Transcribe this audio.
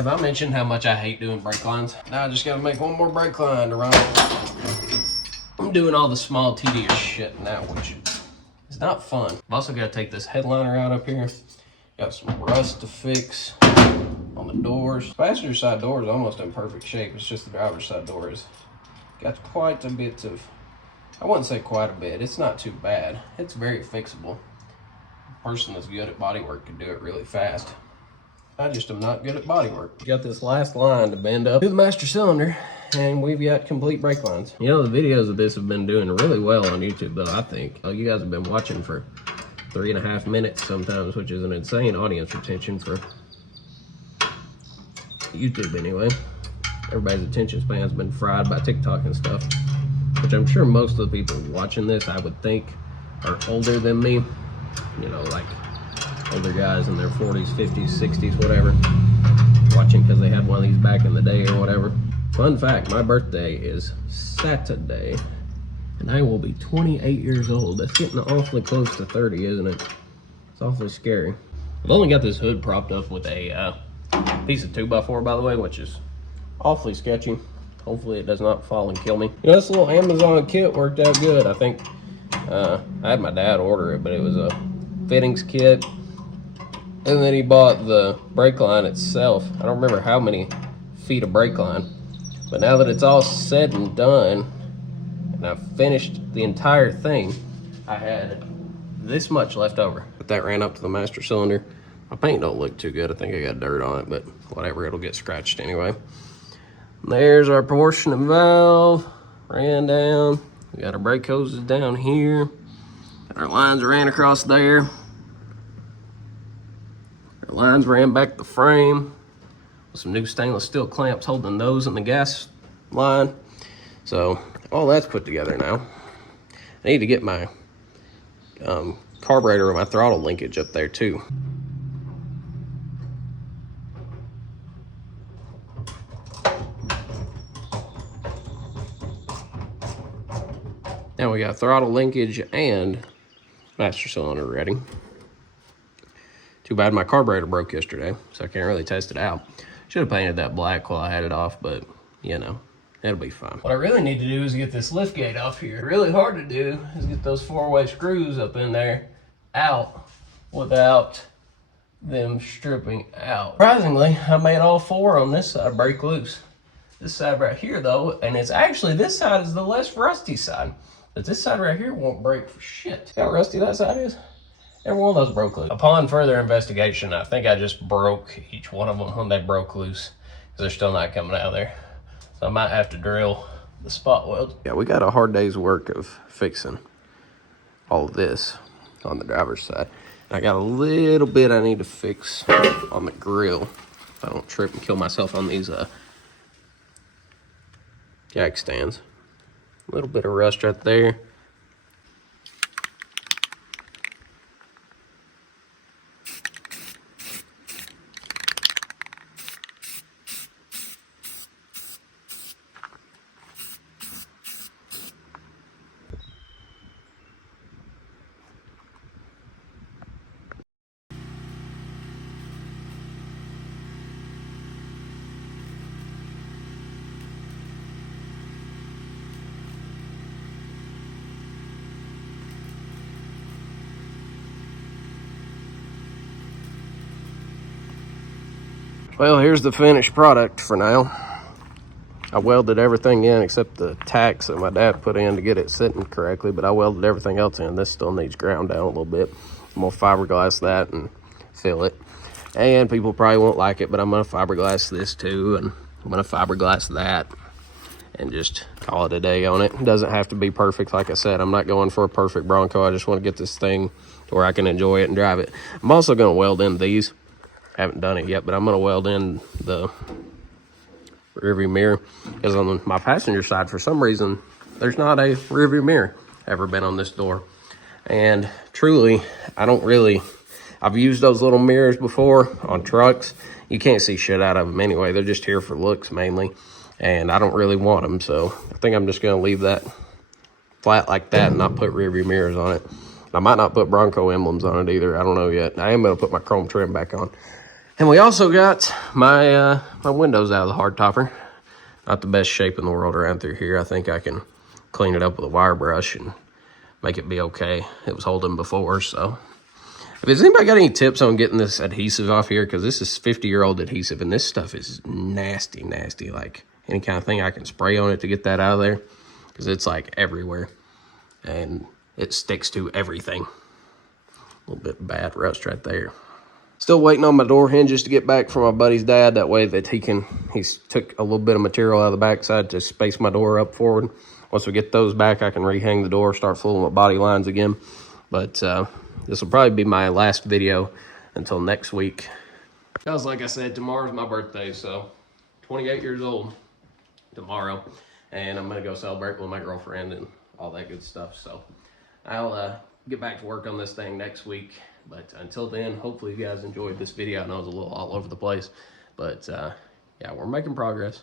Have I mentioned how much I hate doing brake lines? Now I just gotta make one more brake line to run. I'm doing all the small tedious shit now, which is not fun. I've also gotta take this headliner out up here. Got some rust to fix on the doors. Passenger side door is almost in perfect shape. It's just the driver's side door is got quite a bit of, I wouldn't say quite a bit. It's not too bad. It's very fixable. A person that's good at bodywork can do it really fast. I just am not good at bodywork. Got this last line to bend up to the master cylinder, and we've got complete brake lines. You know, the videos of this have been doing really well on YouTube, though, I think. You guys have been watching for 3.5 minutes sometimes, which is an insane audience retention for YouTube anyway. Everybody's attention span's been fried by TikTok and stuff, which I'm sure most of the people watching this, I would think, are older than me. You know, like older guys in their 40s, 50s, 60s, whatever, watching because they had one of these back in the day or whatever. Fun fact, my birthday is Saturday, and I will be 28 years old. That's getting awfully close to 30, isn't it? It's awfully scary. I've only got this hood propped up with a piece of 2x4, by the way, which is awfully sketchy. Hopefully it does not fall and kill me. You know, this little Amazon kit worked out good. I think I had my dad order it, but it was a fittings kit. And then he bought the brake line itself. I don't remember how many feet of brake line, but now that it's all said and done, and I've finished the entire thing, I had this much left over. But that ran up to the master cylinder. My paint don't look too good. I think I got dirt on it, but whatever, it'll get scratched anyway. There's our portion of valve, ran down. We got our brake hoses down here. Got our lines ran across there. Our lines ran back the frame with some new stainless steel clamps holding those in the gas line. So all that's put together now. I need to get my carburetor and my throttle linkage up there too. Now we got throttle linkage and master cylinder ready. Too bad my carburetor broke yesterday, so I can't really test it out. Should have painted that black while I had it off, but you know, it'll be fine. What I really need to do is get this lift gate off here. Really hard to do is get those 4-way screws up in there out without them stripping out. Surprisingly, I made all 4 on this side break loose. This side right here though, and it's actually, this side is the less rusty side. But this side right here won't break for shit. See how rusty that side is? Every one of those broke loose. Upon further investigation, I think I just broke each one of them when they broke loose, because they're still not coming out of there. So I might have to drill the spot weld. Yeah, we got a hard day's work of fixing all of this on the driver's side. And I got a little bit I need to fix on the grill, if I don't trip and kill myself on these jack stands. A little bit of rust right there. Well, here's the finished product for now. I welded everything in except the tacks that my dad put in to get it sitting correctly, but I welded everything else in. This still needs ground down a little bit. I'm gonna fiberglass that and fill it. And people probably won't like it, but I'm gonna fiberglass this too, and I'm gonna fiberglass that and just call it a day on it. It doesn't have to be perfect. Like I said, I'm not going for a perfect Bronco. I just want to get this thing to where I can enjoy it and drive it. I'm also gonna weld in these. Haven't done it yet, but I'm going to weld in the rearview mirror, because on my passenger side, for some reason, there's not a rearview mirror ever been on this door. And truly, I've used those little mirrors before on trucks. You can't see shit out of them anyway. They're just here for looks mainly, and I don't really want them. So I think I'm just going to leave that flat like that and not put rearview mirrors on it. I might not put Bronco emblems on it either. I don't know yet. I am going to put my chrome trim back on. And we also got my my windows out of the hard topper. Not the best shape in the world around through here. I think I can clean it up with a wire brush and make it be okay. It was holding before, so. If there's anybody got any tips on getting this adhesive off here, because this is 50-year-old adhesive, and this stuff is nasty, nasty. Like, any kind of thing I can spray on it to get that out of there, because it's like everywhere, and it sticks to everything. A little bit bad rust right there. Still waiting on my door hinges to get back from my buddy's dad. That way that he's took a little bit of material out of the backside to space my door up forward. Once we get those back, I can rehang the door, start fooling with body lines again. But this will probably be my last video until next week. Because like I said, tomorrow's my birthday, so 28 years old tomorrow. And I'm going to go celebrate with my girlfriend and all that good stuff. So I'll get back to work on this thing next week. But until then, hopefully you guys enjoyed this video. I know it was a little all over the place. But yeah, we're making progress.